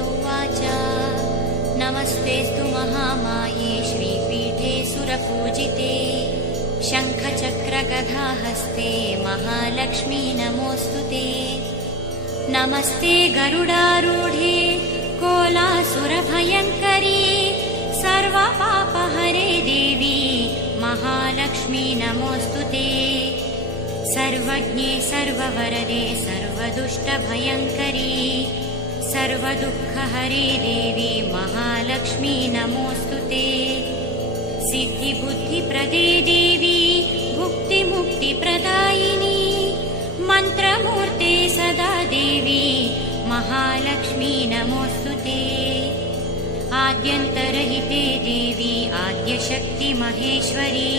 उवाच नमस्तेऽस्तु महामाये श्रीपीठे सुरपूजिते शङ्खचक्रगदाहस्ते महालक्ष्मी नमोऽस्तु ते। नमस्ते गरुडारूढे कोलासुरभयङ्करी सर्वपापहरे देवी महालक्ष्मी नमोऽस्तु ते। सर्वज्ञे सर्ववरदे सर्वदुष्टभयङ्करी सर्वदुःखहरे देवी महालक्ष्मी नमोऽस्तु ते। सिद्धिबुद्धिप्रदे देवी भुक्तिमुक्तिप्रदायिनी मन्त्रमूर्ते सदा देवी महालक्ष्मी नमोऽस्तु ते। आद्यन्तरहिते देवी आद्यशक्ति महेश्वरी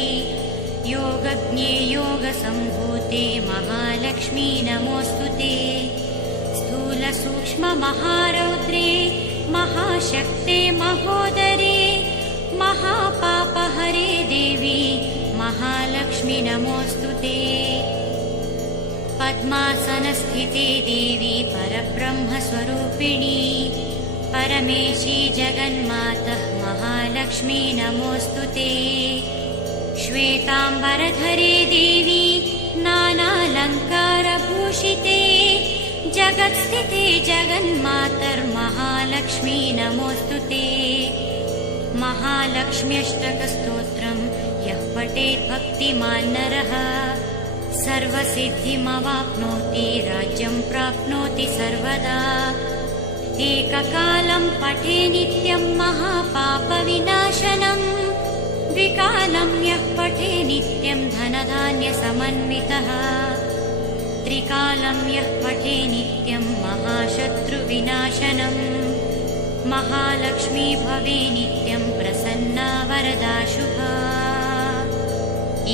योगज्ञे योगसम्भूते महालक्ष्मी नमोऽस्तु ते। स्थूलसूक्ष्ममहारौद्रे महाशक्ते महोदरे महापापहरे देवी महालक्ष्मी नमोऽस्तु ते। पद्मासनस्थिते देवी परब्रह्मस्वरूपिणी परमेशी जगन्मातः महालक्ष्मी नमोऽस्तु ते। श्वेताम्बरधरे देवी नानालङ्कारभूषिते जगत्स्थिते जगन्मातर्महालक्ष्मी नमोऽस्तु ते। महालक्ष्म्यष्टकस्तोत्रम् यः पठेत् भक्तिमान् नरः सर्वसिद्धिमवाप्नोति राज्यं प्राप्नोति सर्वदा। एककालं पठे नित्यं महापापविनाशनम् द्विकालं यः पठे नित्यं धनधान्यसमन्वितः त्रिकालं यः पठे नित्यं महाशत्रुविनाशनम् महालक्ष्मी भवे नित्यं प्रसन्ना वरदा शुभा।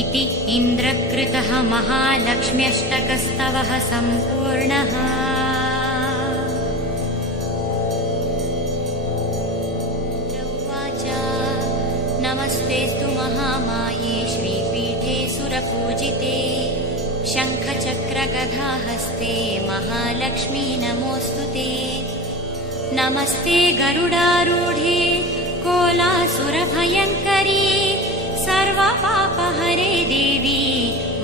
इति इन्द्रकृतः महालक्ष्म्यष्टकस्तवः सम्पूर्णः। उवाच नमस्तेऽस्तु महामाये श्रीपीठे सुरपूजिते शङ्खचक्रगदाहस्ते महालक्ष्मी नमोऽस्तु ते। नमस्ते गरुडारूढे कोलासुरभयङ्करी सर्वपापहरे देवी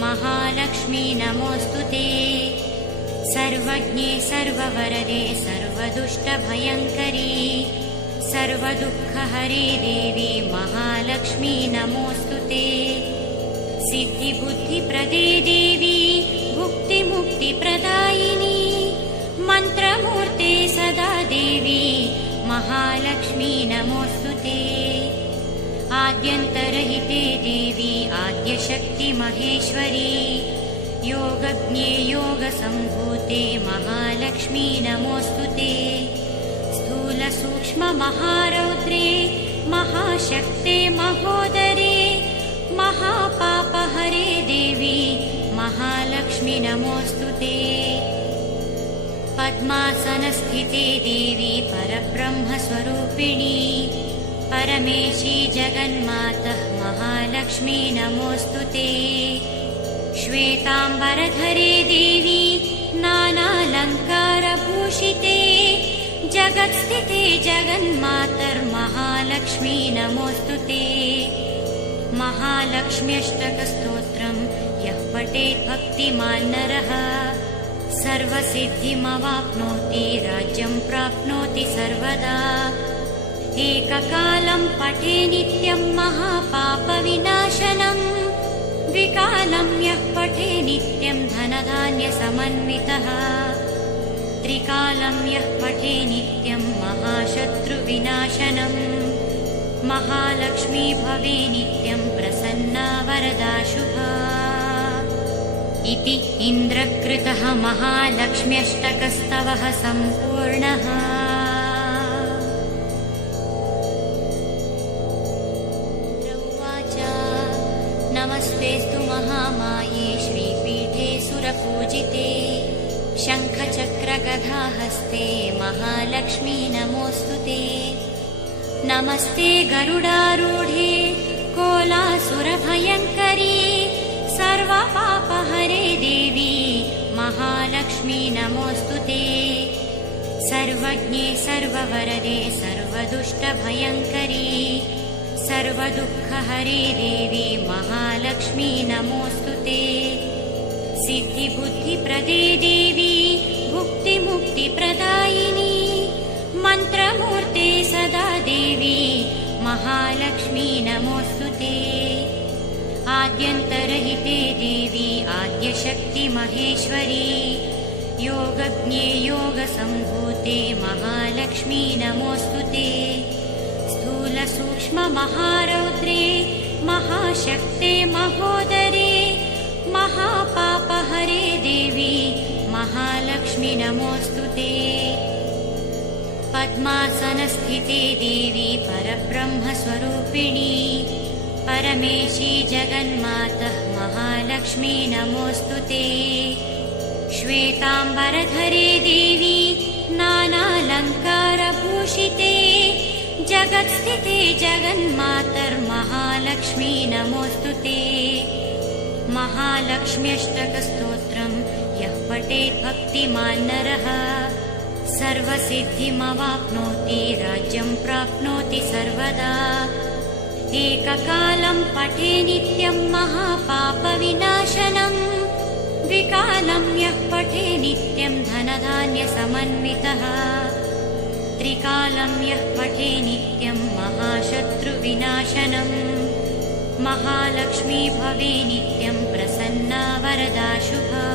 महालक्ष्मी नमोऽस्तु ते। सर्वज्ञे सर्ववरदे सर्वदुष्टभयङ्करी सर्वदुःखहरे देवी महालक्ष्मी नमोऽस्तु ते। सिद्धिबुद्धिप्रदे देवी भुक्तिमुक्तिप्रदायिनी मन्त्रमूर्ते सदा देवी महालक्ष्मी नमोऽस्तु ते। आद्यन्तरहिते देवी आद्यशक्ति महेश्वरी योगज्ञे योगसम्भूते महालक्ष्मी नमोऽस्तु ते। स्थूलसूक्ष्ममहारौद्रे महाशक्ते महोदरे महापापहरे देवी महालक्ष्मी नमोऽस्तु ते। पद्मासनस्थिते देवी परब्रह्मस्वरूपिणी परमेशी जगन्मातः महालक्ष्मी नमोऽस्तु ते। श्वेताम्बरधरे देवी नानालङ्कारभूषिते जगत्स्थिते जगन्मातर्महालक्ष्मी नमोऽस्तु ते। महालक्ष्म्यष्टकस्तोत्रम् यः पठेत् भक्तिमान् नरः सर्वसिद्धिमवाप्नोति राज्यं प्राप्नोति सर्वदा। एककालं पठे नित्यं महापापविनाशनम् द्विकालं यः पठे नित्यं धनधान्यसमन्वितः त्रिकालं यः पठे नित्यं महाशत्रुविनाशनम् महालक्ष्मी भवे नित्यं प्रसन्ना वरदा शुभा। इति इन्द्रकृतः महालक्ष्म्यष्टकस्तवः सम्पूर्णः। उवाच नमस्तेऽस्तु महामाये श्रीपीठे सुरपूजिते शङ्खचक्रगदाहस्ते महालक्ष्मी नमोऽस्तु ते। नमस्ते गरुडारूढे कोलासुरभयङ्करी सर्वपापहरे देवी महालक्ष्मी नमोऽस्तु ते। सर्वज्ञे सर्ववरदे सर्वदुष्टभयङ्करी सर्वदुःखहरे देवी महालक्ष्मी नमोऽस्तुते। सिद्धिबुद्धिप्रदे देवी भुक्तिमुक्तिप्रदायिनी मन्त्रमूर्ते सदा देवी महालक्ष्मी नमोऽस्तुते। आद्यन्तरहिते देवी आद्यशक्ति महेश्वरी योगज्ञे योगसम्भूते महालक्ष्मी नमोऽस्तुते। स्थूलसूक्ष्ममहारौद्रे महाशक्ते महोदरे महापापहरे देवी महालक्ष्मी नमोऽस्तुते। पद्मासनस्थिते देवी परब्रह्मस्वरूपिणी परमेशी जगन्मातः महालक्ष्मी नमोऽस्तुते। श्वेताम्बरधरे देवी नानालङ्कारभूषिते जगत्स्थिते जगन्मातर्महालक्ष्मी नमोऽस्तुते। महालक्ष्म्यष्टकस्तोत्रं यः पठेत् भक्तिमान् नरः सर्वसिद्धिमवाप्नोति राज्यं प्राप्नोति सर्वदा। एककालं पठे नित्यं महापापविनाशनम् द्विकालं यः पठे नित्यं धनधान्यसमन्वितः त्रिकालं यः पठे नित्यं महाशत्रुविनाशनम् महालक्ष्मी भवे नित्यं प्रसन्ना वरदा शुभा।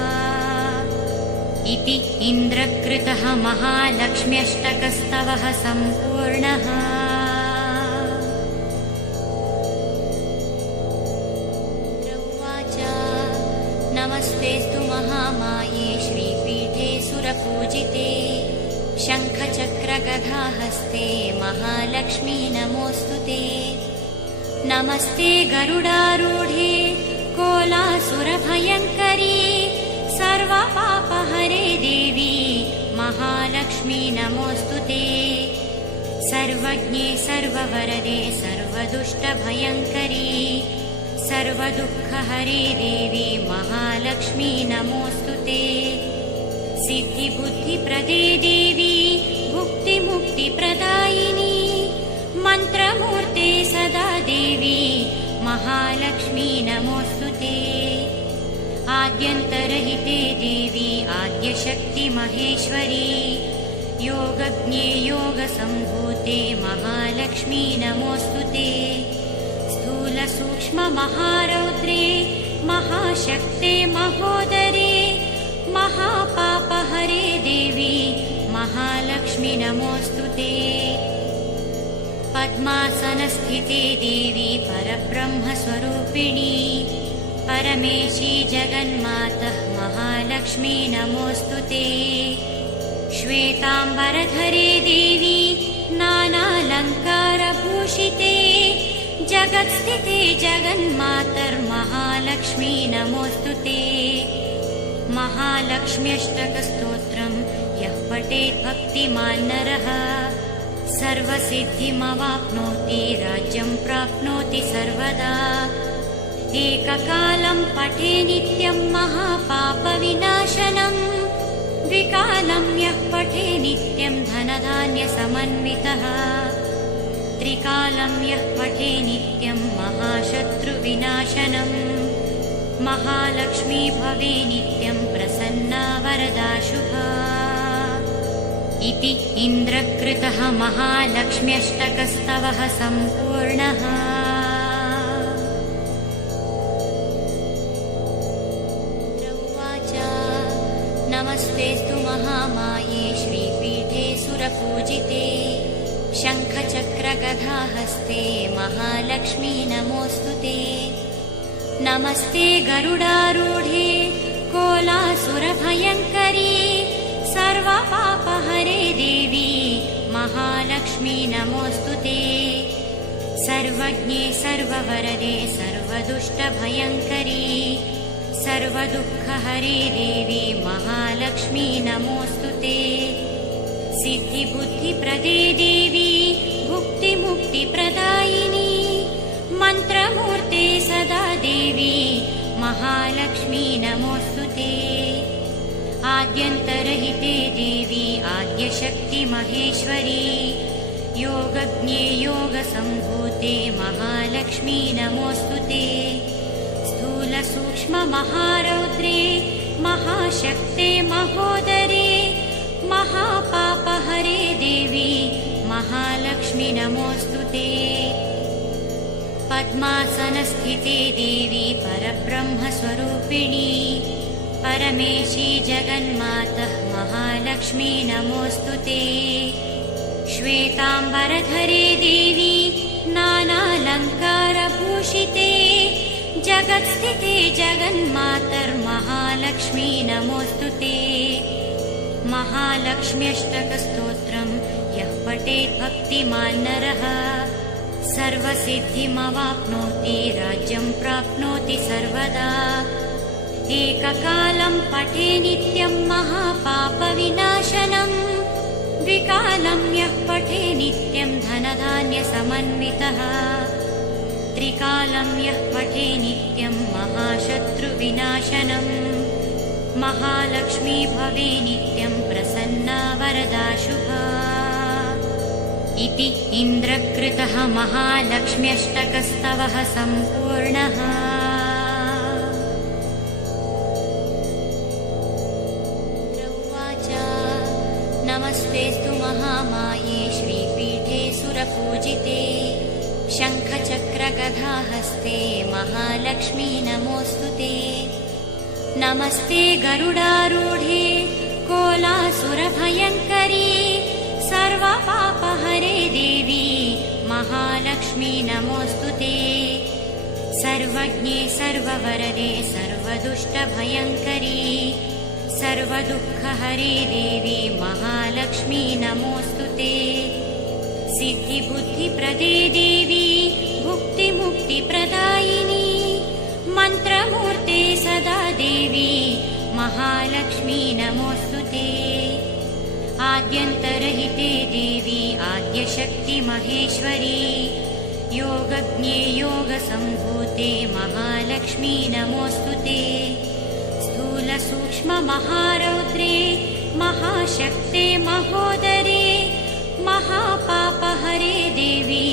इति इन्द्रकृतः महालक्ष्म्यष्टकस्तवः सम्पूर्णः। नमस्तेऽस्तु महामाये श्रीपीठे सुरपूजिते शङ्खचक्रगदाहस्ते महालक्ष्मी नमोऽस्तुते। नमस्ते गरुडारूढे कोलासुरभयङ्करी सर्वपापहरे देवी महालक्ष्मी नमोऽस्तुते। सर्वज्ञे सर्ववरदे सर्वदुष्टभयङ्करी सर्वदुःखहरे देवी महालक्ष्मी नमोऽस्तुते। सिद्धिबुद्धिप्रदे देवी भुक्तिमुक्तिप्रदायिनी मन्त्रमूर्ते सदा देवी महालक्ष्मी नमोऽस्तुते। आद्यन्तरहिते देवी आद्यशक्ति महेश्वरी योगज्ञे योगसम्भूते महालक्ष्मी नमोऽस्तुते। स्थूलसूक्ष्ममहारौद्रे महाशक्ते महोदरे महापापहरे देवी महालक्ष्मी नमोऽस्तुते। पद्मासनस्थिते देवी परब्रह्मस्वरूपिणी परमेशी जगन्मातः महालक्ष्मी नमोऽस्तुते। श्वेताम्बरधरे देवी नानालङ्कारभूषिते जगत्स्थिते जगन्मातर्महालक्ष्मी नमोऽस्तुते। महालक्ष्म्यष्टकस्तोत्रं यः पठेत् भक्तिमान् नरः सर्वसिद्धिमवाप्नोति राज्यं प्राप्नोति सर्वदा। एककालं पठे नित्यं महापापविनाशनम् द्विकालं यः पठे नित्यं धनधान्यसमन्वितः त्रिकालं यः पठे नित्यं महाशत्रुविनाशनम् महालक्ष्मी भवे नित्यं प्रसन्ना वरदा शुभा। इति इन्द्रकृतः महालक्ष्म्यष्टकस्तवः सम्पूर्णः। नमस्तेऽस्तु महामाये श्रीपीठे सुरपूजिते शङ्खचक्रगदाहस्ते महालक्ष्मी नमोऽस्तुते। नमस्ते गरुडारूढे कोलासुरभयङ्करी सर्वपापहरे देवी महालक्ष्मी नमोऽस्तुते। सर्वज्ञे सर्ववरदे सर्वदुष्टभयङ्करी सर्वदुःखहरे देवी महालक्ष्मी नमोऽस्तुते। सिद्धिबुद्धिप्रदे देवी भुक्तिमुक्तिप्रदायिनी मन्त्रमूर्ते सदा देवी महालक्ष्मी नमोऽस्तुते। आद्यन्तरहिते देवी आद्यशक्तिमहेश्वरी योगज्ञे योगसम्भूते महालक्ष्मी नमोऽस्तुते स्थूलसूक्ष्ममहारौद्रे महाशक्ते महोदरे महापापहरे देवी महालक्ष्मी नमोऽस्तुते पद्मासनस्थिते देवी परब्रह्मस्वरूपिणी परमेशी जगन्मातः महालक्ष्मी नमोऽस्तुते श्वेताम्बरधरे देवी नानालङ्कारभूषिते जगत्स्थिते जगन्मातर्महालक्ष्मी नमोऽस्तुते महालक्ष्म्यष्टकस्तोत्रं यः पठेत् भक्तिमान् नरः सर्वसिद्धिमवाप्नोति राज्यं प्राप्नोति सर्वदा एककालं पठे नित्यं महापापविनाशनम् द्विकालं यः पठे नित्यं धनधान्यसमन्वितः त्रिकालं यः पठे नित्यं महाशत्रुविनाशनम् महालक्ष्मी भवे नित्यं प्रसन्ना वरदा शुभा इति इन्द्रकृतः महालक्ष्म्यष्टकस्तवः सम्पूर्णः। नमस्तेऽस्तु महामाये श्रीपीठे सुरपूजिते शङ्खचक्रगदाहस्ते महालक्ष्मी नमोऽस्तुते नमस्ते गरुडारूढे कोलासुरभयङ्करी सर्वपापहरे देवी महालक्ष्मी नमोऽस्तुते सर्वज्ञे सर्ववरदे सर्वदुष्टभयङ्करी सर्वदुःखहरे देवी महालक्ष्मी नमोऽस्तुते सिद्धिबुद्धिप्रदे देवी भुक्तिमुक्तिप्रदायिनी मन्त्रमूर्ते सदा देवी महालक्ष्मी नमोऽस्तुते आद्यन्तरहिते देवी आद्यशक्तिमहेश्वरी योगज्ञे योगसम्भूते महालक्ष्मी नमोऽस्तुते स्थूलसूक्ष्ममहारौद्रे महाशक्ते महोदरे महापापहरे देवी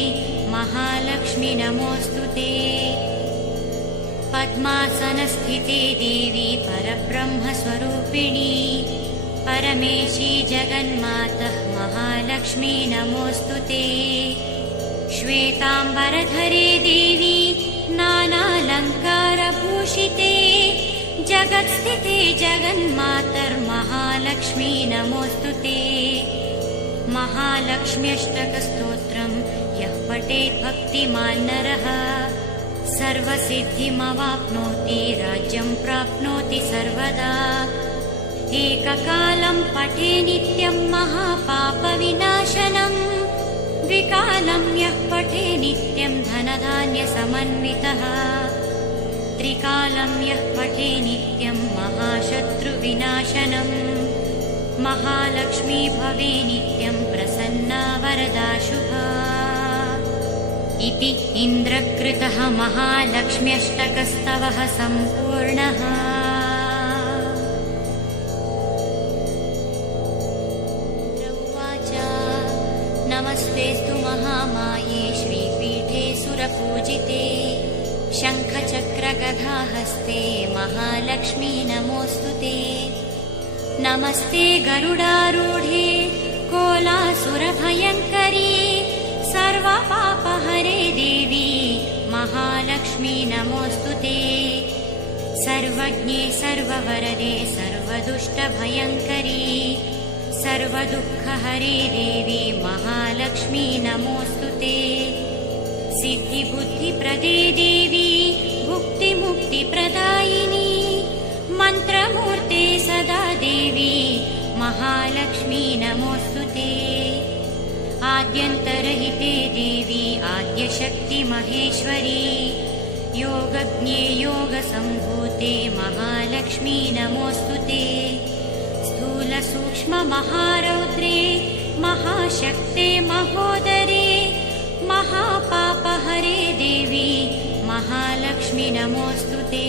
महालक्ष्मी नमोऽस्तुते पद्मासनस्थिते देवी परब्रह्मस्वरूपिणी परमेशी जगन्मातः महालक्ष्मी नमोऽस्तुते श्वेताम्बरधरे देवी नानालङ्कारभूषिते जगत्स्थिते जगन्मातर्महालक्ष्मी नमोऽस्तुते महालक्ष्म्यष्टकस्तोत्रं यः पठेत् भक्तिमान् नरः सर्वसिद्धिमवाप्नोति राज्यं प्राप्नोति सर्वदा एककालं पठे नित्यं महापापविनाशनम् द्विकालं यः पठे नित्यं धनधान्यसमन्वितः त्रिकालं यः पठे नित्यं महाशत्रुविनाशनम् महालक्ष्मी भवे नित्यं प्रसन्ना वरदा शुभा इति इन्द्रकृतः महालक्ष्म्यष्टकस्तवः सम्पूर्णः। नमस्तेऽस्तु महामाये श्रीपीठे सुरपूजिते शङ्खचक्रगदाहस्ते महालक्ष्मी नमोऽस्तुते नमस्ते गरुडारूढे कोलासुरभयङ्करी सर्वपापहरे देवी महालक्ष्मी नमोऽस्तुते सर्वज्ञे सर्ववरदे सर्वदुष्टभयङ्करी सर्वदुःखहरे देवी महालक्ष्मी नमोऽस्तुते सिद्धिबुद्धिप्रदे देवी भुक्तिमुक्तिप्रदायिनी मन्त्रमूर्ते सदा देवी महालक्ष्मी नमोऽस्तुते आद्यन्तरहिते देवी आद्यशक्तिमहेश्वरी योगज्ञे योगसम्भूते महालक्ष्मी नमोऽस्तुते स्थूलसूक्ष्ममहारौद्रे महाशक्ते महोदरे महापापहरे देवी महालक्ष्मी नमोऽस्तुते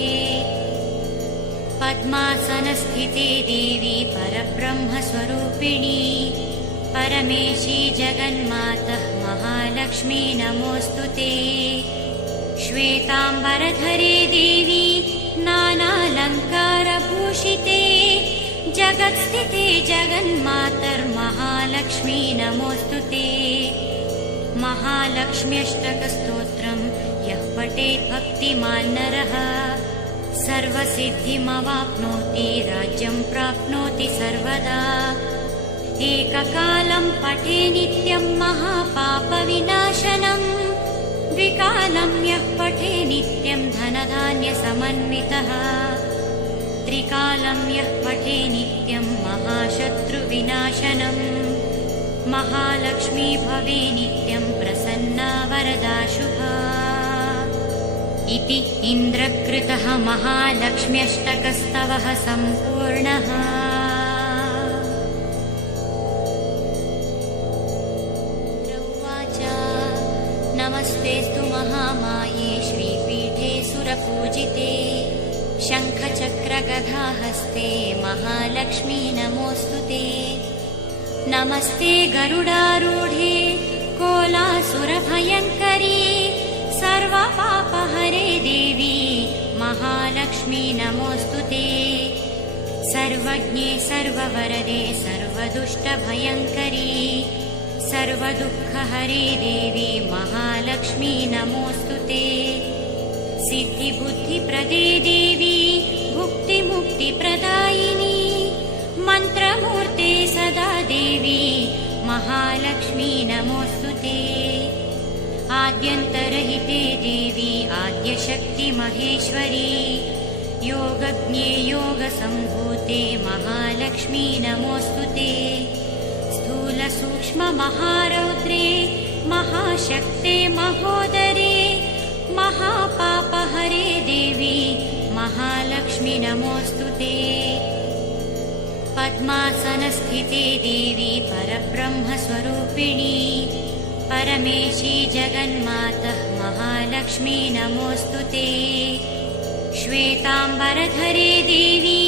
पद्मासनस्थिते देवी परब्रह्मस्वरूपिणी परमेशी जगन्मातः महालक्ष्मी नमोऽस्तु ते। श्वेताम्बरधरे देवी नानालङ्कारभूषिते जगत्स्थिते जगन्मातर्महालक्ष्मी नमोऽस्तु ते। महालक्ष्म्यष्टकस्तोत्रं यः पठेत् भक्तिमान् नरः सर्वसिद्धिमवाप्नोति राज्यं प्राप्नोति सर्वदा। एककालं पठे नित्यं महापापविनाशनम् द्विकालं यः पठे नित्यं धनधान्यसमन्वितः त्रिकालं यः पठे नित्यं महाशत्रुविनाशनम् महालक्ष्मी भवे नित्यं प्रसन्ना वरदा शुभा। इति इन्द्रकृतः महालक्ष्म्यष्टकस्तवः सम्पूर्णः। नमस्तेस्तु महामाये श्रीपीठे सुरपूजिते शङ्खचक्रगदाहस्ते महालक्ष्मी नमोऽस्तु ते। नमस्ते गरुडारूढे कोलासुरभयङ्करी सर्वपापहरे देवी महालक्ष्मी नमोऽस्तु ते। सर्वज्ञे सर्ववरदे सर्वदुष्टभयङ्करी सर्वदुःखहरे देवी महालक्ष्मी नमोऽस्तु ते। सिद्धिबुद्धिप्रदे देवी भुक्तिमुक्तिप्रदायिनी मन्त्रमूर्ते सदा देवी महालक्ष्मी नमोऽस्तु ते। आद्यन्तरहिते देवी आद्यशक्ति महेश्वरी योगज्ञे योगसम्भूते महालक्ष्मी नमोऽस्तु ते। स्थूलसूक्ष्ममहारौद्रे महाशक्ते महोदरे महापापहरे देवी महालक्ष्मी नमोऽस्तु ते। पद्मासनस्थिते देवी परब्रह्मस्वरूपिणी परमेशी जगन्मातः महालक्ष्मी नमोऽस्तु ते। श्वेताम्बरधरे देवी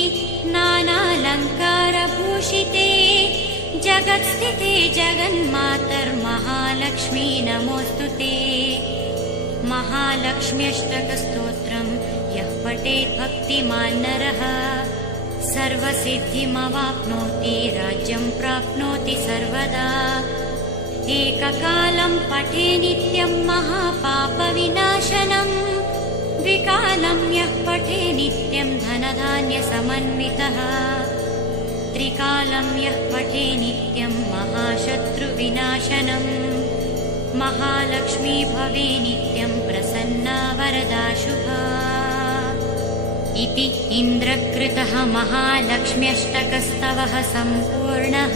नानालङ्कारभूषिते जगत्स्थिते जगन्मातर्महालक्ष्मी नमोऽस्तु ते। महालक्ष्म्यष्टकस्तोत्रं यः पठेत् भक्तिमान् नरः सर्वसिद्धिमवाप्नोति राज्यं प्राप्नोति सर्वदा। एककालं पठे नित्यं महापापविनाशनम् द्विकालं यः पठे नित्यं धनधान्यसमन्वितः त्रिकालं यः पठे नित्यं महाशत्रुविनाशनम् महालक्ष्मी भवे नित्यं प्रसन्ना वरदा शुभा। इति इन्द्रकृतः महालक्ष्म्यष्टकस्तवः सम्पूर्णः।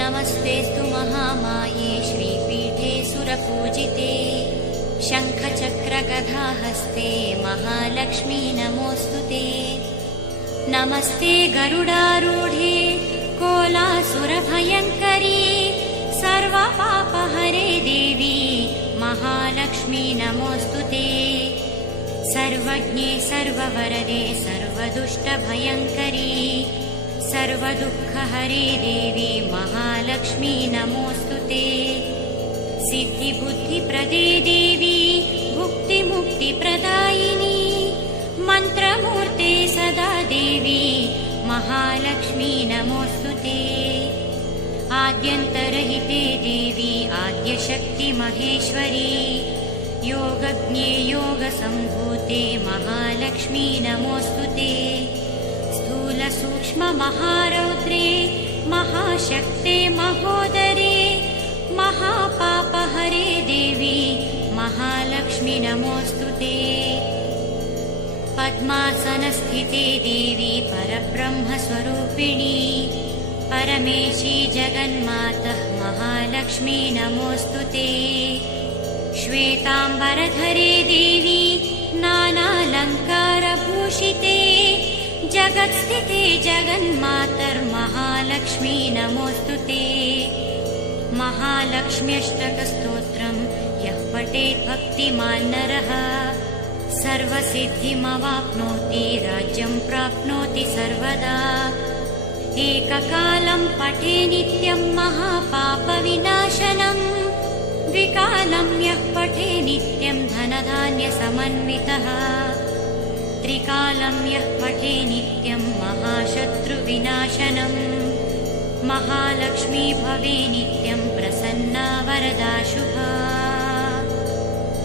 नमस्तेस्तु महामाये श्रीपीठे सुरपूजिते शङ्खचक्रगदाहस्ते महालक्ष्मी नमोऽस्तु ते। नमस्ते गरुडारूढे कोलासुरभयङ्करी सर्वपापहरे देवी महालक्ष्मी नमोऽस्तु ते। सर्वज्ञे सर्ववरदे सर्वदुष्टभयङ्करी सर्वदुःखहरे देवी महालक्ष्मी नमोऽस्तु ते। सिद्धिबुद्धिप्रदे देवी भुक्तिमुक्तिप्रदायिनी मन्त्रमूर्ते सदा देवी महालक्ष्मी नमोऽस्तु ते। आद्यन्तरहिते देवी आद्यशक्ति महेश्वरी योगज्ञे योगसम्भूते महालक्ष्मी नमोऽस्तु ते। स्थूलसूक्ष्ममहारौद्रे महाशक्ते महोदरे महापापहरे देवी महालक्ष्मी नमोऽस्तु ते। पद्मासनस्थिते देवी परब्रह्मस्वरूपिणी परमेशी जगन्मातः महालक्ष्मी नमोऽस्तु ते। श्वेताम्बरधरे देवी नानालङ्कारभूषिते जगत्स्थिते जगन्मातर्महालक्ष्मी नमोऽस्तु ते। महालक्ष्म्यष्टकस्तोत्रं यः पठेत् भक्तिमान् नरः सर्वसिद्धिमवाप्नोति राज्यं प्राप्नोति सर्वदा एककालं पठे नित्यं महापापविनाशनम् द्विकालं यः पठे नित्यं धनधान्यसमन्वितः त्रिकालं यः पठे नित्यं महाशत्रुविनाशनम् महालक्ष्मी भवे नित्यं प्रसन्ना वरदा शुभा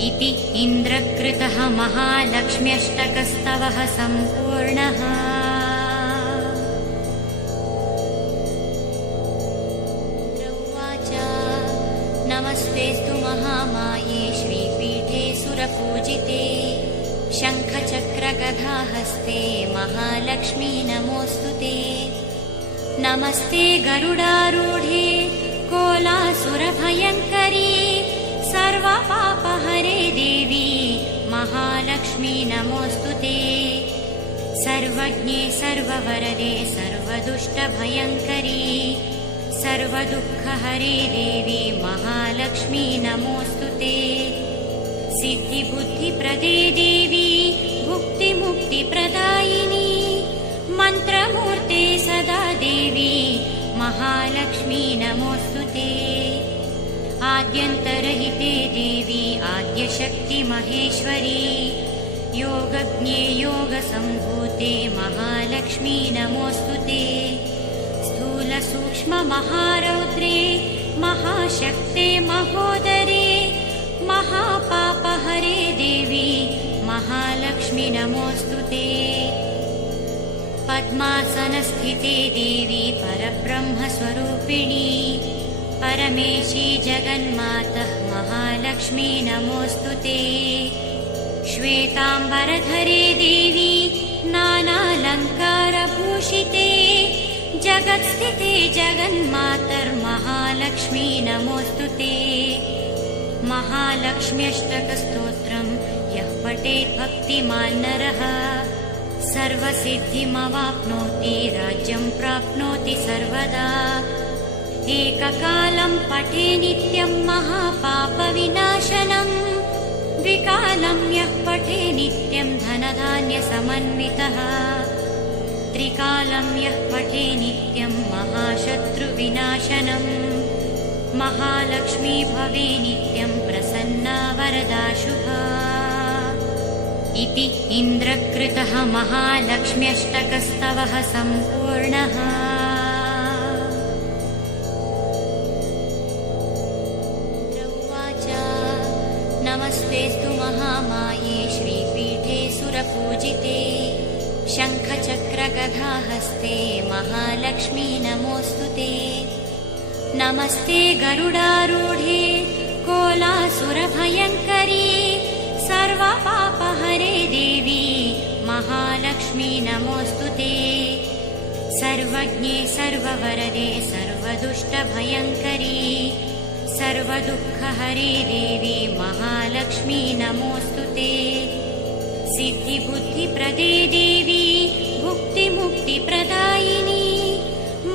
इति इन्द्रकृतः महालक्ष्म्यष्टकस्तवः सम्पूर्णः। नमस्तेस्तु महामाये श्रीपीठे सुरपूजिते शङ्खचक्रगदाहस्ते महालक्ष्मी नमोऽस्तुते नमस्ते गरुडारूढे कोलासुरभयङ्करी सर्वपापहरे देवी महालक्ष्मी नमोऽस्तुते सर्वज्ञे सर्ववरदे सर्वदुष्टभयङ्करी सर्वदुःखहरे देवी महालक्ष्मी नमोऽस्तुते सिद्धिबुद्धिप्रदे देवी भुक्तिमुक्तिप्रदायिनी मन्त्रमूर्ते सदा देवी महालक्ष्मी नमोऽस्तुते आद्यन्तरहिते देवी आद्यशक्ति महेश्वरी योगज्ञे योगसम्भूते महालक्ष्मी नमोऽस्तुते स्थूलसूक्ष्ममहारौद्रे महाशक्ते महोदरे महापापहरे देवी महालक्ष्मी नमोऽस्तुते पद्मासनस्थिते देवी परब्रह्मस्वरूपिणी परमेशी जगन्मातः महालक्ष्मी नमोऽस्तुते श्वेताम्बरधरे देवी नानालङ्कारभूषिते जगत्स्थिते जगन्मातर्महालक्ष्मी नमोऽस्तुते महालक्ष्म्यष्टकस्तोत्रं यः पठेत् भक्तिमान् नरः सर्वसिद्धिमवाप्नोति राज्यं प्राप्नोति सर्वदा एककालं पठे नित्यं महापापविनाशनम् द्विकालं यः पठे नित्यं धनधान्यसमन्वितः त्रिकालं यः पठे नित्यं महाशत्रुविनाशनम् महालक्ष्मी भवे नित्यं प्रसन्ना वरदा शुभा इति इन्द्रकृतः महालक्ष्म्यष्टकस्तवः सम्पूर्णः। नमस्तेस्तु महामाये श्रीपीठे सुरपूजिते शङ्खचक्रगदाहस्ते महालक्ष्मी नमोऽस्तुते नमस्ते गरुडारूढे कोलासुरभयङ्करी सर्वपापहरे देवी महालक्ष्मी नमोऽस्तुते सर्वज्ञे सर्ववरदे सर्वदुष्टभयङ्करी सर्वदुःखहरे देवी महालक्ष्मी नमोऽस्तुते सिद्धिबुद्धिप्रदे देवी भुक्तिमुक्तिप्रदायिनी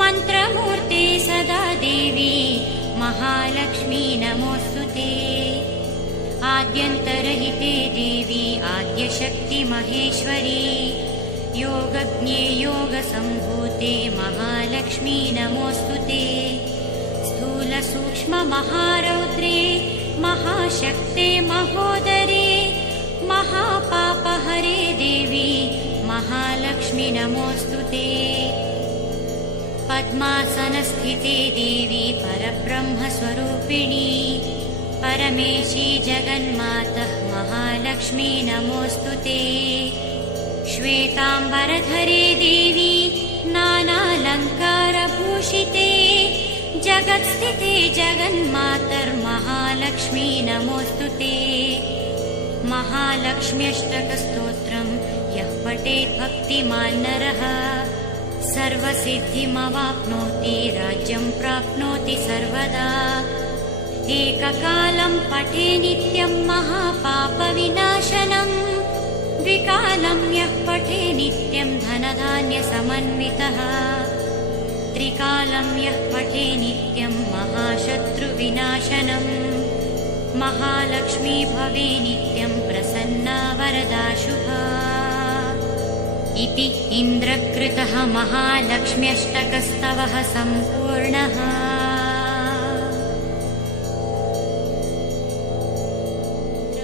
मन्त्रमूर्ते सदा देवी महालक्ष्मी नमोऽस्तुते आद्यन्तरहिते देवी आद्यशक्ति महेश्वरी योगज्ञे योगसम्भूते महालक्ष्मी नमोऽस्तुते स्थूलसूक्ष्ममहारौद्रे महाशक्ते महोदरे महापापहरे देवी महालक्ष्मी नमोऽस्तुते पद्मासनस्थिते देवी परब्रह्मस्वरूपिणी परमेशी जगन्मातः महालक्ष्मी नमोऽस्तुते श्वेताम्बरधरे देवी नानालङ्कारभूषिते जगत्स्थिते जगन्मातर्महालक्ष्मी नमोऽस्तुते महालक्ष्म्यष्टकस्तोत्रं यः पठेत् भक्तिमान् नरः सर्वसिद्धिमवाप्नोति राज्यं प्राप्नोति सर्वदा एककालं पठे नित्यं महापापविनाशनम् द्विकालं यः पठे नित्यं धनधान्यसमन्वितः त्रिकालं यः पठे नित्यं महाशत्रुविनाशनम् महालक्ष्मी भवे नित्यं प्रसन्ना वरदा शुभा। इति इन्द्रकृतः महालक्ष्म्यष्टकस्तवः सम्पूर्णः।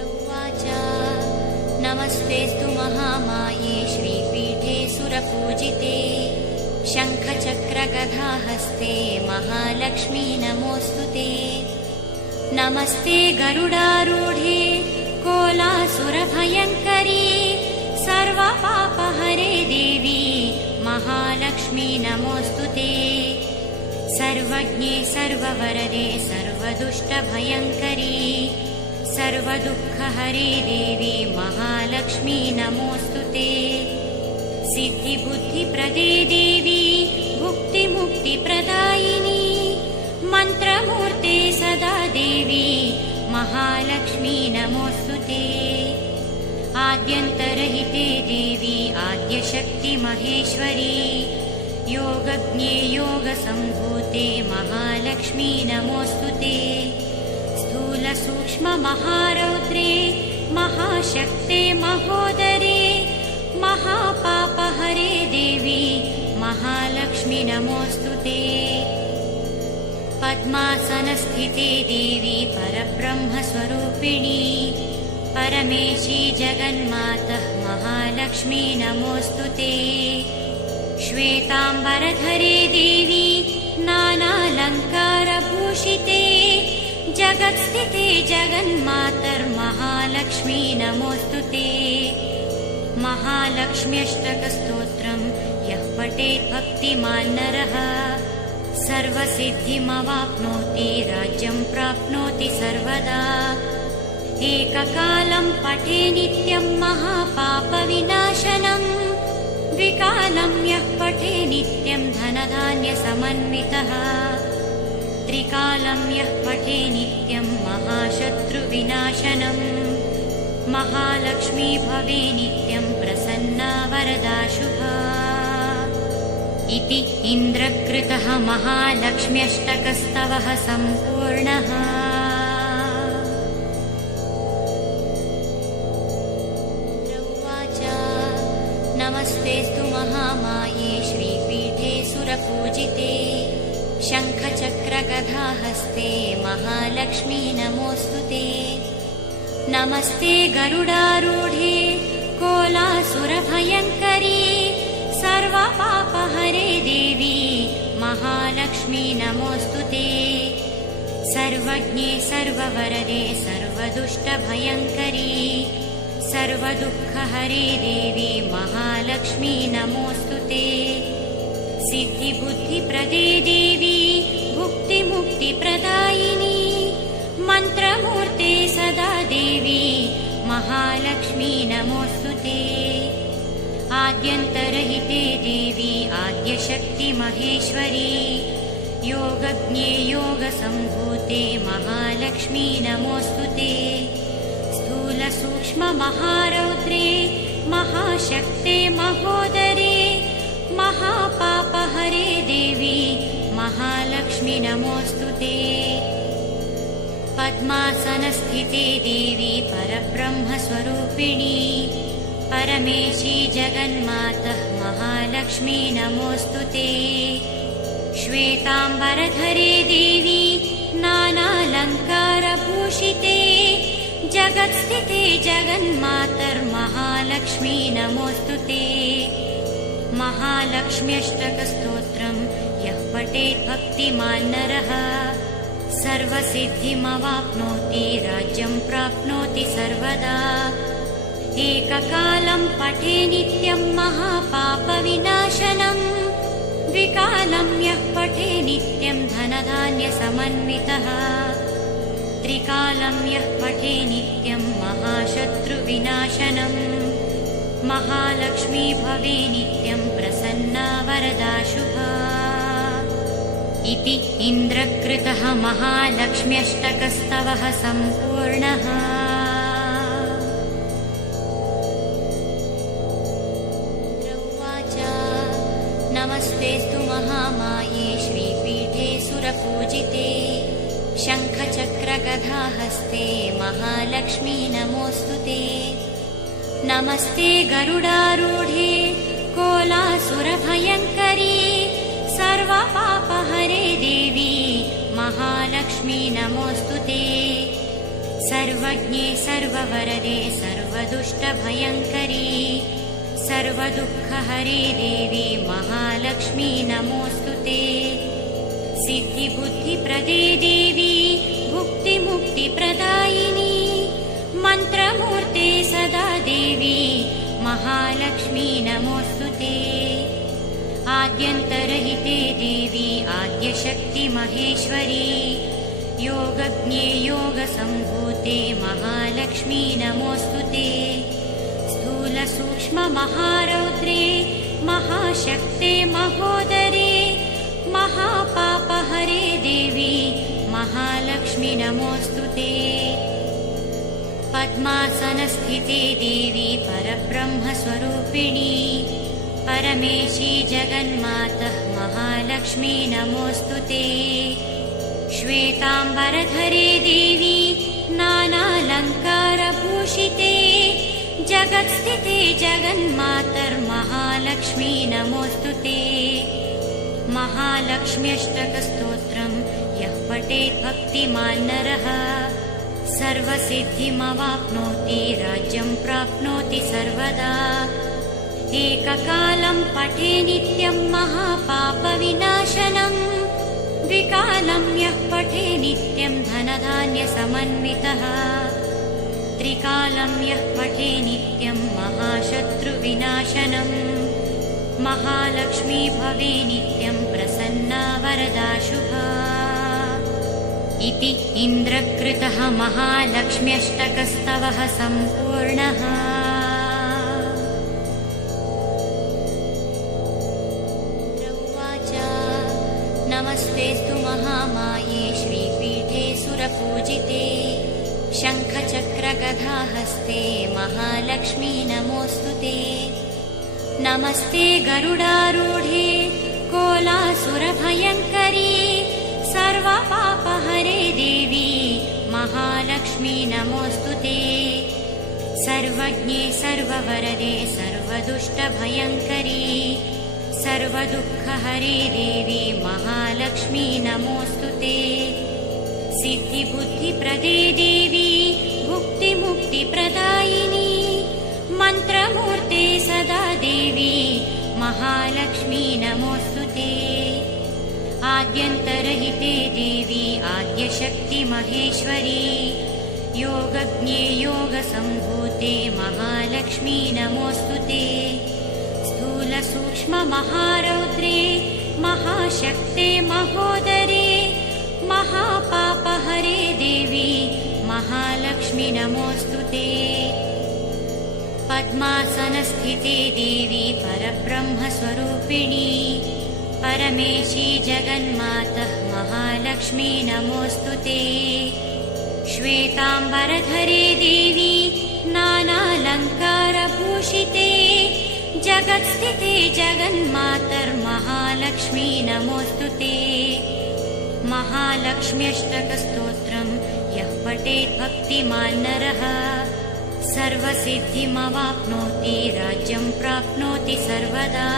उवाच नमस्तेऽस्तु महामाये श्रीपीठे सुरपूजिते शङ्खचक्रगदाहस्ते महालक्ष्मी नमोऽस्तु ते। नमस्ते गरुडारूढे कोलासुरभयङ्करी सर्वपापहरे देवी महालक्ष्मी नमोऽस्तु ते। सर्वज्ञे सर्ववरदे सर्वदुष्टभयङ्करी सर्वदुःखहरे देवी महालक्ष्मी नमोऽस्तु ते। सिद्धिबुद्धिप्रदे देवी भुक्तिमुक्तिप्रदायिनी मन्त्रमूर्ते सदा देवी महालक्ष्मी नमोऽस्तु ते। आद्यन्तरहिते देवी आद्यशक्तिमहेश्वरी योगज्ञे योगसम्भूते महालक्ष्मी नमोऽस्तु ते। स्थूलसूक्ष्ममहारौद्रे महाशक्ते महोदरे महापापहरे देवी महालक्ष्मी नमोऽस्तु ते। पद्मासनस्थिते देवी परब्रह्मस्वरूपिणी परमेशी जगन्मातः महालक्ष्मी नमोऽस्तु ते। श्वेताम्बरधरे देवी नानालङ्कारभूषिते जगत्स्थिते जगन्मातर्महालक्ष्मी नमोऽस्तु ते। महालक्ष्म्यष्टकस्तोत्रं यः पठेत् भक्तिमान् नरः सर्वसिद्धिमवाप्नोति राज्यं प्राप्नोति सर्वदा। एककालं पठे नित्यं महापापविनाशनम् द्विकालं यः पठे नित्यं धनधान्यसमन्वितः त्रिकालं यः पठे नित्यं महाशत्रुविनाशनम् महालक्ष्मी भवे नित्यं प्रसन्ना वरदा शुभा। इति इन्द्रकृतः महालक्ष्म्यष्टकस्तवः सम्पूर्णः। उवाच नमस्तेऽस्तु महामाये श्रीपीठे सुरपूजिते शङ्खचक्रगदाहस्ते महालक्ष्मी नमोऽस्तु ते। नमस्ते गरुडारूढे कोलासुरभयङ्करी सर्वपापहरे देवी महालक्ष्मी नमोऽस्तु ते। सर्वज्ञे सर्ववरदे सर्वदुष्टभयङ्करी सर्वदुःखहरे देवी महालक्ष्मी नमोऽस्तु ते। सिद्धिबुद्धिप्रदे देवी भुक्तिमुक्तिप्रदायिनी मन्त्रमूर्ते सदा देवी महालक्ष्मी नमोऽस्तु ते। आद्यन्तरहिते देवी आद्यशक्तिमहेश्वरी योगज्ञे योगसम्भूते महालक्ष्मी नमोऽस्तु ते। स्थूलसूक्ष्ममहारौद्रे महाशक्ते महोदरे महापापहरे देवी महालक्ष्मी नमोऽस्तु ते। पद्मासनस्थिते देवी परब्रह्मस्वरूपिणी परमेशी जगन्मातः महालक्ष्मी नमोऽस्तु ते। श्वेताम्बरधरे देवी नानालङ्कारभूषिते जगत्स्थिते जगन्मातर्महालक्ष्मी नमोऽस्तु ते। महालक्ष्म्यष्टकस्तोत्रं यः पठेत् भक्तिमान् नरः सर्वसिद्धिमवाप्नोति राज्यं प्राप्नोति सर्वदा। एककालं पठे नित्यं महापापविनाशनम् द्विकालं यः पठे नित्यं धनधान्यसमन्वितः त्रिकालं यः पठे नित्यं महाशत्रुविनाशनम् महालक्ष्मी भवे नित्यं प्रसन्ना वरदा शुभा। इति इन्द्रकृतः महालक्ष्म्यष्टकस्तवः सम्पूर्णः। उवाच नमस्तेऽस्तु महामाये श्रीपीठे सुरपूजिते शङ्खचक्रगदाहस्ते महालक्ष्मी नमोऽस्तुते। नमस्ते गरुडारूढे कोलासुरभयङ्करी सर्वपापहरे देवी महालक्ष्मी नमोऽस्तुते। सर्वज्ञे सर्ववरदे सर्वदुष्टभयङ्करी सर्वदुःखहरे देवी महालक्ष्मी नमोऽस्तुते। सिद्धिबुद्धिप्रदे देवी भुक्तिमुक्तिप्रदायिनी मन्त्रमूर्ते सदा देवी महालक्ष्मी नमोऽस्तुते। आद्यन्तरहिते देवी आद्यशक्ति महेश्वरी योगज्ञे योगसम्भूते महालक्ष्मी नमोऽस्तुते। स्थूलसूक्ष्ममहारौद्रे महाशक्ते महोदरे महापापहरे देवी महालक्ष्मी नमोऽस्तुते। पद्मासनस्थिते देवी परब्रह्मस्वरूपिणी परमेशी जगन्मातः महालक्ष्मी नमोऽस्तुते। श्वेताम्बरधरे देवी नानालङ्कारभूषिते जगत्स्थिते जगन्मातर्महालक्ष्मी नमोऽस्तुते। महालक्ष्म्यष्टकस्तोत्रं यः पठेत् भक्तिमान् नरः सर्वसिद्धिमवाप्नोति राज्यं प्राप्नोति सर्वदा। एककालं पठे नित्यं महापापविनाशनम् द्विकालं यः पठे नित्यं धनधान्यसमन्वितः त्रिकालं यः पठे नित्यं महाशत्रुविनाशनम् महालक्ष्मी भवे नित्यं प्रसन्ना वरदा शुभा। इति इन्द्रकृतः महालक्ष्म्यष्टकस्तवः सम्पूर्णः। नमस्तेऽस्तु महामाये श्रीपीठे सुरपूजिते शङ्खचक्रगदाहस्ते महालक्ष्मी नमोऽस्तुते। नमस्ते गरुडारूढे कोलासुरभयङ्करी सर्वपापहरे देवी महालक्ष्मी नमोऽस्तुते। सर्वज्ञे सर्ववरदे सर्वदुष्टभयङ्करी सर्वदुःखहरे देवी महालक्ष्मी नमोऽस्तुते। सिद्धिबुद्धिप्रदे देवी भुक्तिमुक्तिप्रदायिनी मन्त्रमूर्ते सदा देवी महालक्ष्मी नमोऽस्तुते। आद्यन्तरहिते देवी आद्यशक्ति महेश्वरी योगज्ञे योगसम्भूते महालक्ष्मी नमोऽस्तुते। स्थूलसूक्ष्ममहारौद्रे महाशक्ते महोदरे महापापहरे देवी महालक्ष्मी नमोऽस्तुते। पद्मासनस्थिते देवी परब्रह्मस्वरूपिणी परमेशी जगन्मातः महालक्ष्मी नमोऽस्तुते। श्वेताम्बरधरे देवी नानालङ्कारभूषिते जगत्स्थिते जगन्मातर्महालक्ष्मी नमोऽस्तुते। महालक्ष्म्यष्टकस्तोत्रं यः पठेत् भक्तिमान् नरः सर्वसिद्धिमवाप्नोति राज्यं प्राप्नोति सर्वदा।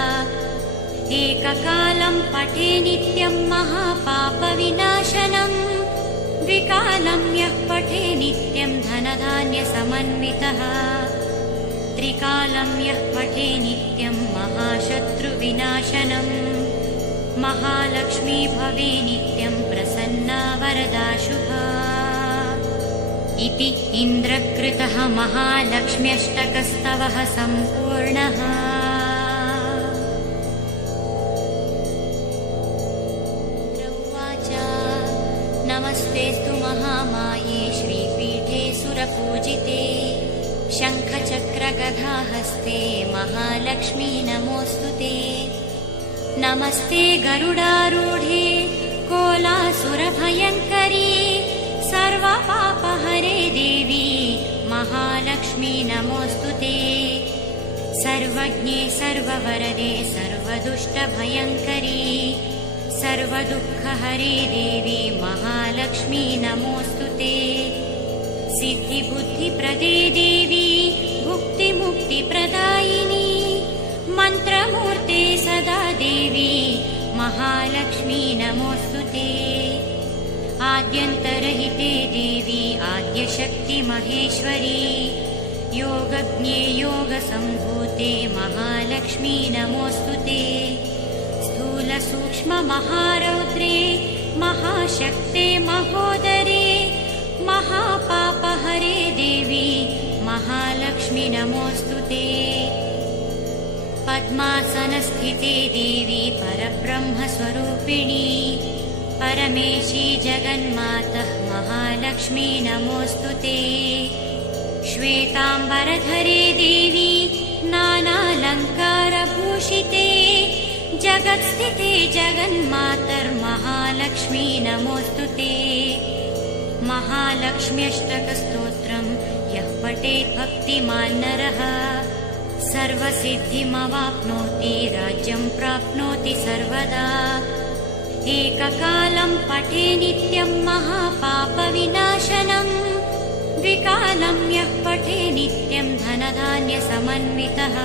एककालं पठे नित्यं महापापविनाशनम् द्विकालं यः पठे नित्यं धनधान्यसमन्वितः त्रिकालं यः पठे नित्यं महाशत्रुविनाशनम् महालक्ष्मी भवे नित्यं प्रसन्ना वरदा शुभा। इति इन्द्रकृतः महालक्ष्म्यष्टकस्तवः सम्पूर्णः। नमस्तेऽस्तु महामाये श्रीपीठे सुरपूजिते शङ्खचक्रगदाहस्ते महालक्ष्मी नमोऽस्तुते। नमस्ते गरुडारूढे कोलासुरभयङ्करी सर्वपापहरे देवी महालक्ष्मी नमोऽस्तुते। सर्वज्ञे सर्ववरदे सर्वदुष्टभयङ्करी सर्वदुःखहरे देवी महालक्ष्मी नमोऽस्तुते। सिद्धिबुद्धिप्रदे देवी भुक्तिमुक्तिप्रदायिनी मन्त्रमूर्ते सदा देवी महालक्ष्मी नमोऽस्तुते। आद्यन्तरहिते देवी आद्यशक्ति महेश्वरी योगज्ञे योगसम्भूते महालक्ष्मी नमोऽस्तुते। स्थूलसूक्ष्ममहारौद्रे महाशक्ते महोदरे महापापहरे देवी महालक्ष्मी नमोऽस्तुते। पद्मासनस्थिते देवी परब्रह्मस्वरूपिणी परमेशी जगन्मातः महालक्ष्मी नमोऽस्तुते। श्वेताम्बरधरे देवी नानालङ्कारभूषिते जगत्स्थिते जगन्मातर्महालक्ष्मी नमोऽस्तुते। महालक्ष्म्यष्टकस्तोत्रम् यः पठेत् भक्तिमान् नरः सर्वसिद्धिमवाप्नोति राज्यं प्राप्नोति सर्वदा। एककालं पठे नित्यं महापापविनाशनम् द्विकालं यः पठे नित्यं धनधान्यसमन्वितः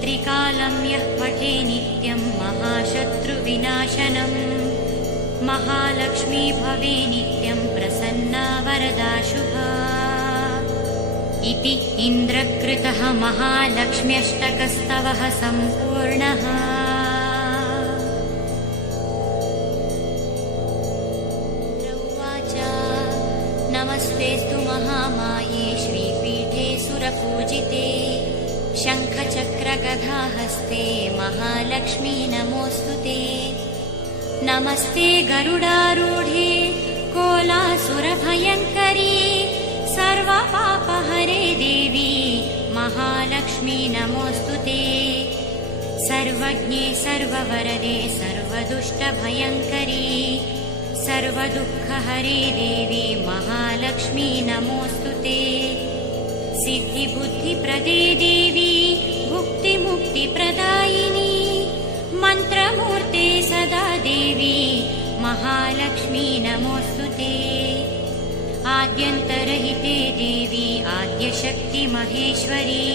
त्रिकालं यः पठे नित्यं महाशत्रुविनाशनम् महालक्ष्मी भवे नित्यं प्रसन्ना वरदा शुभा। इति इन्द्रकृतः महालक्ष्म्यष्टकस्तवः सम्पूर्णः। नमस्तेस्तु महामाये श्रीपीठे सुरपूजिते शङ्खचक्रगदाहस्ते महालक्ष्मी नमोऽस्तुते। नमस्ते गरुडारूढे कोलासुरभयङ्करी सर्वपापहरे देवी महालक्ष्मी नमोऽस्तुते। सर्वज्ञे सर्ववरदे सर्वदुष्टभयङ्करी सर्वदुःखहरे देवी महालक्ष्मी नमोऽस्तुते। सिद्धिबुद्धिप्रदे देवी भुक्तिमुक्तिप्रदायिनी मन्त्रमूर्ते सदा देवी महालक्ष्मी नमोऽस्तुते। आद्यन्तरहिते देवी आद्यशक्ति महेश्वरी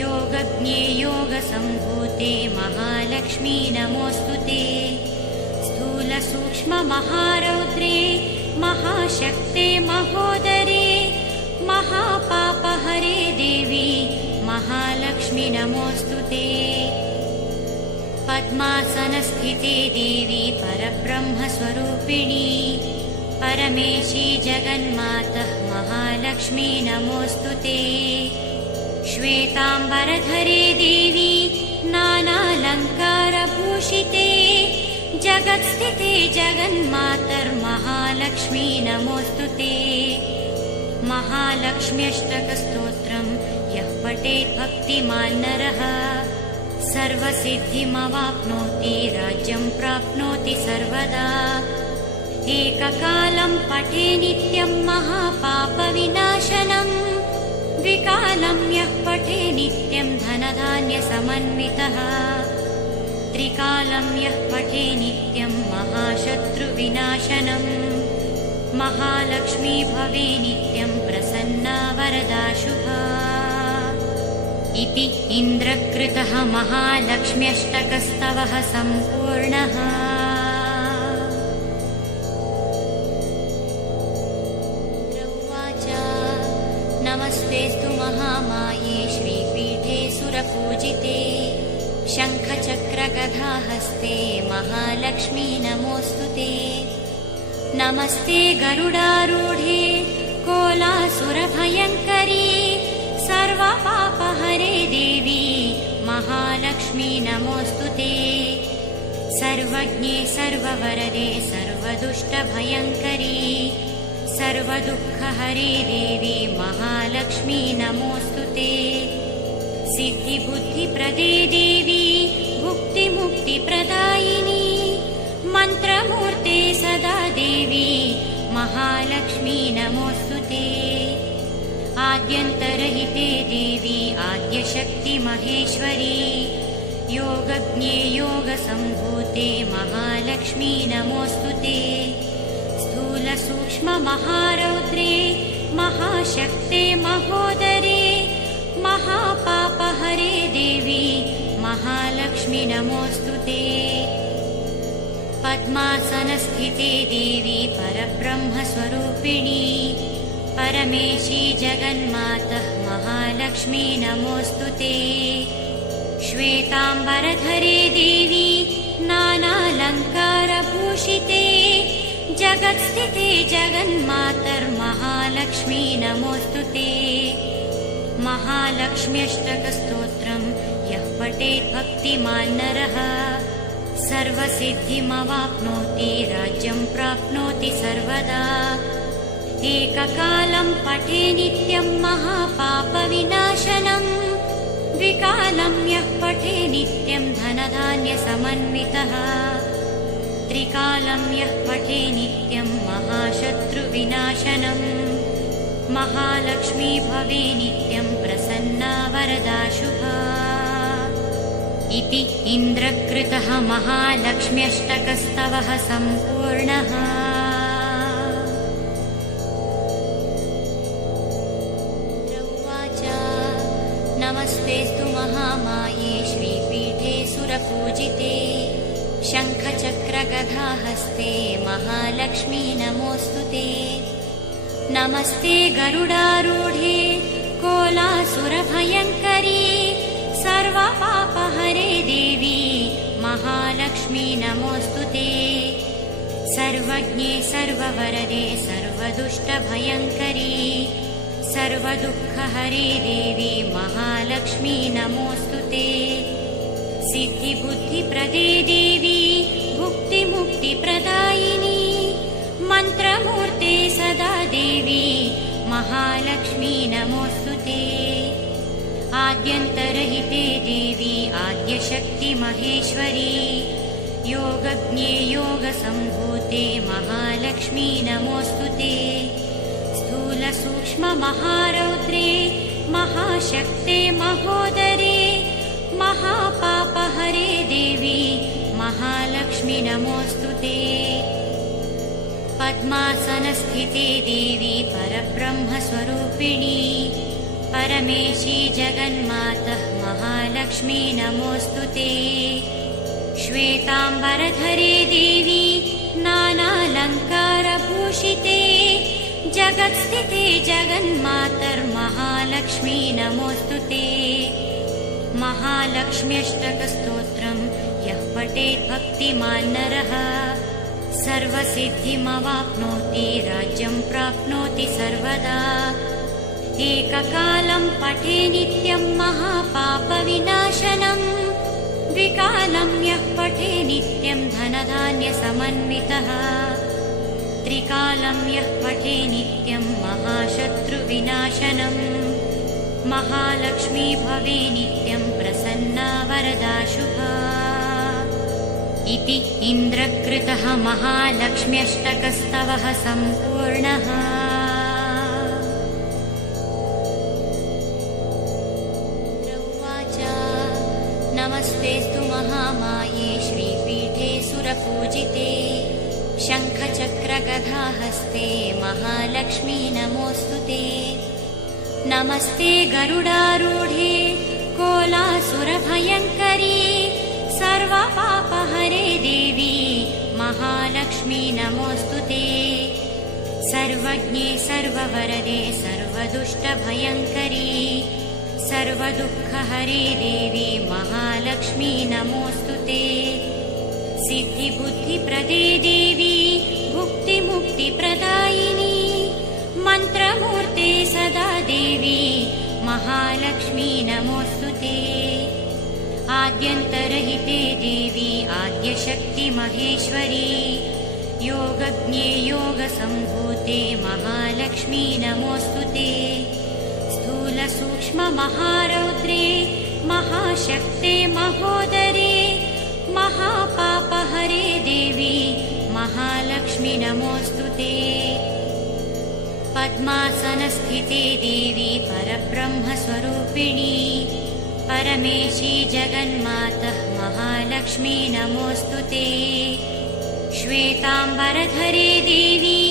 योगज्ञे योगसम्भूते महालक्ष्मी नमोऽस्तुते। स्थूलसूक्ष्ममहारौद्रे महाशक्ते महोदरे महापापहरे देवी महालक्ष्मी नमोऽस्तुते। पद्मासनस्थिते देवी परब्रह्मस्वरूपिणी परमेशी जगन्मातः महालक्ष्मी नमोऽस्तुते। श्वेताम्बरधरे देवी नानालङ्कारभूषिते जगत्स्थिते जगन्मातर्महालक्ष्मी नमोऽस्तुते। महालक्ष्म्यष्टकस्तोत्रम् यः पठेत् भक्तिमान् नरः सर्वसिद्धिमवाप्नोति राज्यं प्राप्नोति सर्वदा। एककालं पठे नित्यं महापापविनाशनम् द्विकालं यः पठे नित्यं धनधान्यसमन्वितः त्रिकालं यः पठे नित्यं महाशत्रुविनाशनम् महालक्ष्मी भवे नित्यं प्रसन्ना वरदा शुभा। इति इन्द्रकृतः महालक्ष्म्यष्टकस्तवः सम्पूर्णः। नमस्तेस्तु महामाये श्रीपीठे सुरपूजिते शङ्खचक्रगदाहस्ते महालक्ष्मी नमोऽस्तुते। नमस्ते गरुडारूढे कोलासुरभयङ्करी सर्वपापहरे देवी महालक्ष्मी नमोऽस्तुते। सर्वज्ञे सर्ववरदे सर्वदुष्टभयङ्करी सर्वदुःखहरे देवी महालक्ष्मी नमोऽस्तुते। सिद्धिबुद्धिप्रदे देवी भुक्तिमुक्तिप्रदायिनी मन्त्रमूर्ते सदा देवी महालक्ष्मी नमोऽस्तुते। आद्यन्तरहिते देवी आद्यशक्ति महेश्वरी योगज्ञे योगसम्भूते महालक्ष्मी नमोऽस्तुते। स्थूलसूक्ष्ममहारौद्रे महाशक्ते महोदरे महापापहरे देवी महालक्ष्मी नमोऽस्तुते। पद्मासनस्थिते देवी परब्रह्मस्वरूपिणी परमेशी जगन्मातः महालक्ष्मी नमोऽस्तुते। श्वेताम्बरधरे देवी नानालङ्कारभूषिते जगत्स्थिते जगन्मातर्महालक्ष्मी नमोऽस्तुते। महालक्ष्म्यष्टकस्तोत्रम् यः पठेत् भक्तिमान् नरः सर्वसिद्धिमवाप्नोति राज्यं प्राप्नोति सर्वदा। एककालं पठे नित्यं महापापविनाशनम् द्विकालं यः पठे नित्यं धनधान्यसमन्वितः त्रिकालं यः पठे नित्यं महाशत्रुविनाशनम् महालक्ष्मी भवे नित्यं प्रसन्ना वरदा शुभा। इति इन्द्रकृतः महालक्ष्म्यष्टकस्तवः सम्पूर्णः। उवाच नमस्तेऽस्तु महामाये श्रीपीठे सुरपूजिते शङ्खचक्रगदाहस्ते महालक्ष्मी नमोऽस्तुते। नमस्ते गरुडारूढे कोलासुरभयङ्करी सर्वपापहरे देवी महालक्ष्मी नमोऽस्तुते। सर्वज्ञे सर्ववरदे सर्वदुष्टभयङ्करी सर्वदुःखहरे देवी महालक्ष्मी नमोऽस्तुते। सिद्धिबुद्धिप्रदे देवी भुक्तिमुक्तिप्रदायिनी मन्त्रमूर्ते सदा देवी महालक्ष्मी नमोऽस्तुते। आद्यन्तरहिते देवी आद्यशक्तिमहेश्वरी योगज्ञे योगसम्भूते महालक्ष्मी नमोऽस्तुते। स्थूलसूक्ष्ममहारौद्रे महाशक्ते महोदरे महापापहरे देवी महालक्ष्मी नमोऽस्तुते। पद्मासनस्थिते देवी परब्रह्मस्वरूपिणी परमेशी जगन्मातः महालक्ष्मी नमोऽस्तुते। श्वेताम्बरधरे देवी नानालङ्कारभूषिते जगत्स्थिते जगन्मातर्महालक्ष्मी नमोऽस्तुते। महालक्ष्म्यष्टकस्तोत्रम् यः पठेत् भक्तिमान् नरः सर्वसिद्धिमवाप्नोति राज्यं प्राप्नोति सर्वदा। एककालं पठे नित्यं महापापविनाशनम् द्विकालं यः पठे नित्यं धनधान्यसमन्वितः त्रिकालं यः पठे नित्यं महाशत्रुविनाशनम् महालक्ष्मी भवे नित्यं प्रसन्ना वरदा शुभा। इति इन्द्रकृतः महालक्ष्म्यष्टकस्तवः सम्पूर्णः। उवाच नमस्तेऽस्तु महामाये श्रीपीठे सुरपूजिते शङ्खचक्रगदाहस्ते महालक्ष्मी नमोऽस्तुते। नमस्ते गरुडारूढे कोलासुरभयङ्करी सर्वपापहरे देवी महालक्ष्मी नमोऽस्तुते। सर्वज्ञे सर्ववरदे सर्वदुष्टभयङ्करी सर्वदुःखहरे देवी महालक्ष्मी नमोऽस्तुते। सिद्धिबुद्धिप्रदे देवी भुक्तिमुक्तिप्रदायिनी मन्त्रमूर्ते सदा देवी महालक्ष्मी नमोऽस्तुते। आद्यन्तरहिते देवी आद्यशक्तिमहेश्वरी योगज्ञे योगसम्भूते महालक्ष्मी नमोऽस्तुते। स्थूलसूक्ष्ममहारौद्रे महाशक्ते महोदरे महापापहरे देवी महालक्ष्मी नमोऽस्तुते। पद्मासनस्थिते देवी परब्रह्मस्वरूपिणी परमेशी जगन्मातः महालक्ष्मी नमोऽस्तुते। श्वेताम्बरधरे देवी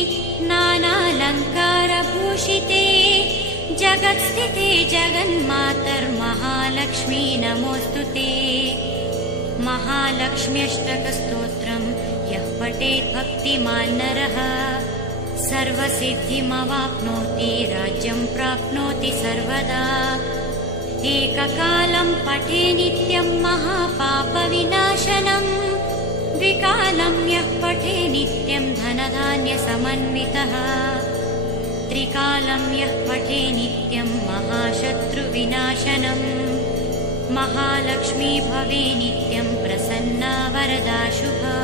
नानालङ्कारभूषिते, जगत्स्थिते जगन्मातर्महालक्ष्मी नमोऽस्तुते। महालक्ष्म्यष्टकस्तोत्रम् यः पठेत् भक्तिमान् नरः, सर्वसिद्धिमवाप्नोति, राज्यं प्राप्नोति सर्वदा। एककालं पठे नित्यं महापापविनाशनम्, द्विकालं यः पठे नित्यं धनधान्यसमन्वितः, त्रिकालं यः पठे नित्यं महाशत्रुविनाशनम्। महालक्ष्मी भवे नित्यं प्रसन्ना वरदा शुभा।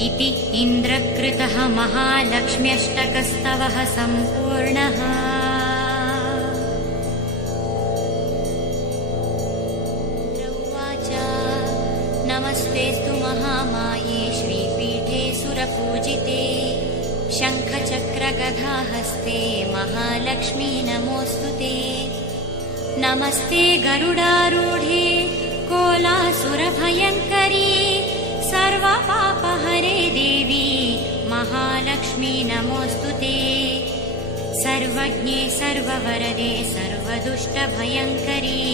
इति इन्द्रकृतः महालक्ष्म्यष्टकस्तवः सम्पूर्णः। नमस्तेऽस्तु महामाये श्रीपीठे सुरपूजिते, शङ्खचक्रगदाहस्ते महालक्ष्मी नमोऽस्तुते। नमस्ते गरुडारूढे कोलासुरभयङ्करी, सर्वपापहरे देवी महालक्ष्मी नमोऽस्तुते। सर्वज्ञे सर्ववरदे सर्वदुष्टभयङ्करी,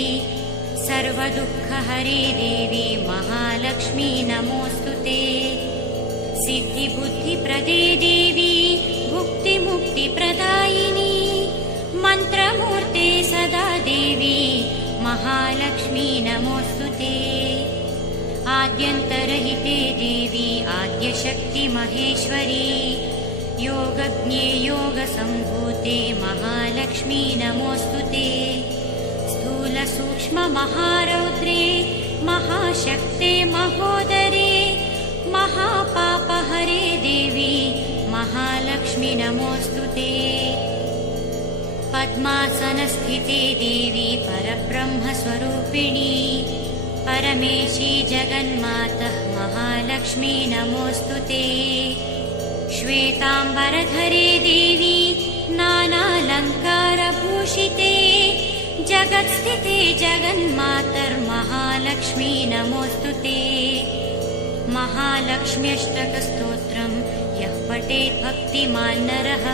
सर्वदुःखहरे देवी महालक्ष्मी नमोऽस्तुते। सिद्धिबुद्धिप्रदे देवी भुक्तिमुक्तिप्रदायिनी, मन्त्रमूर्ते सदा देवी महालक्ष्मी नमोऽस्तुते। आद्यन्तरहिते देवी आद्यशक्तिमहेश्वरी, योगज्ञे योगसम्भूते महालक्ष्मी नमोऽस्तुते। स्थूलसूक्ष्ममहारौद्रे महाशक्ते महोदरे, महापापहरे देवी महालक्ष्मी नमोऽस्तुते। पद्मासनस्थिते देवी परब्रह्मस्वरूपिणी, परमेशी जगन्मातः महालक्ष्मी नमोऽस्तुते। श्वेताम्बरधरे देवी नानालङ्कारभूषिते, जगत्स्थिते जगन्मातर्महालक्ष्मी नमोऽस्तुते। महालक्ष्म्यष्टकस्तोत्रम् यः पठेत् भक्तिमान् नरः,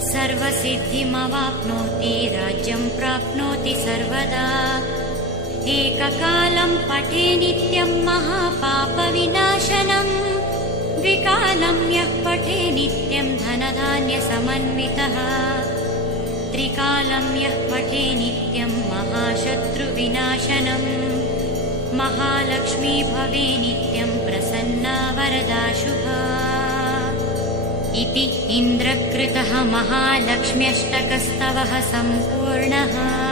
सर्वसिद्धिमवाप्नोति, राज्यं प्राप्नोति सर्वदा। एककालं पठे नित्यं महापापविनाशनम्, द्विकालं यः पठे नित्यं धनधान्यसमन्वितः, त्रिकालं यः पठे नित्यं महाशत्रुविनाशनम्। महालक्ष्मी भवे नित्यं प्रसन्ना वरदा शुभा। इति इन्द्रकृतः महालक्ष्म्यष्टकस्तवः सम्पूर्णः।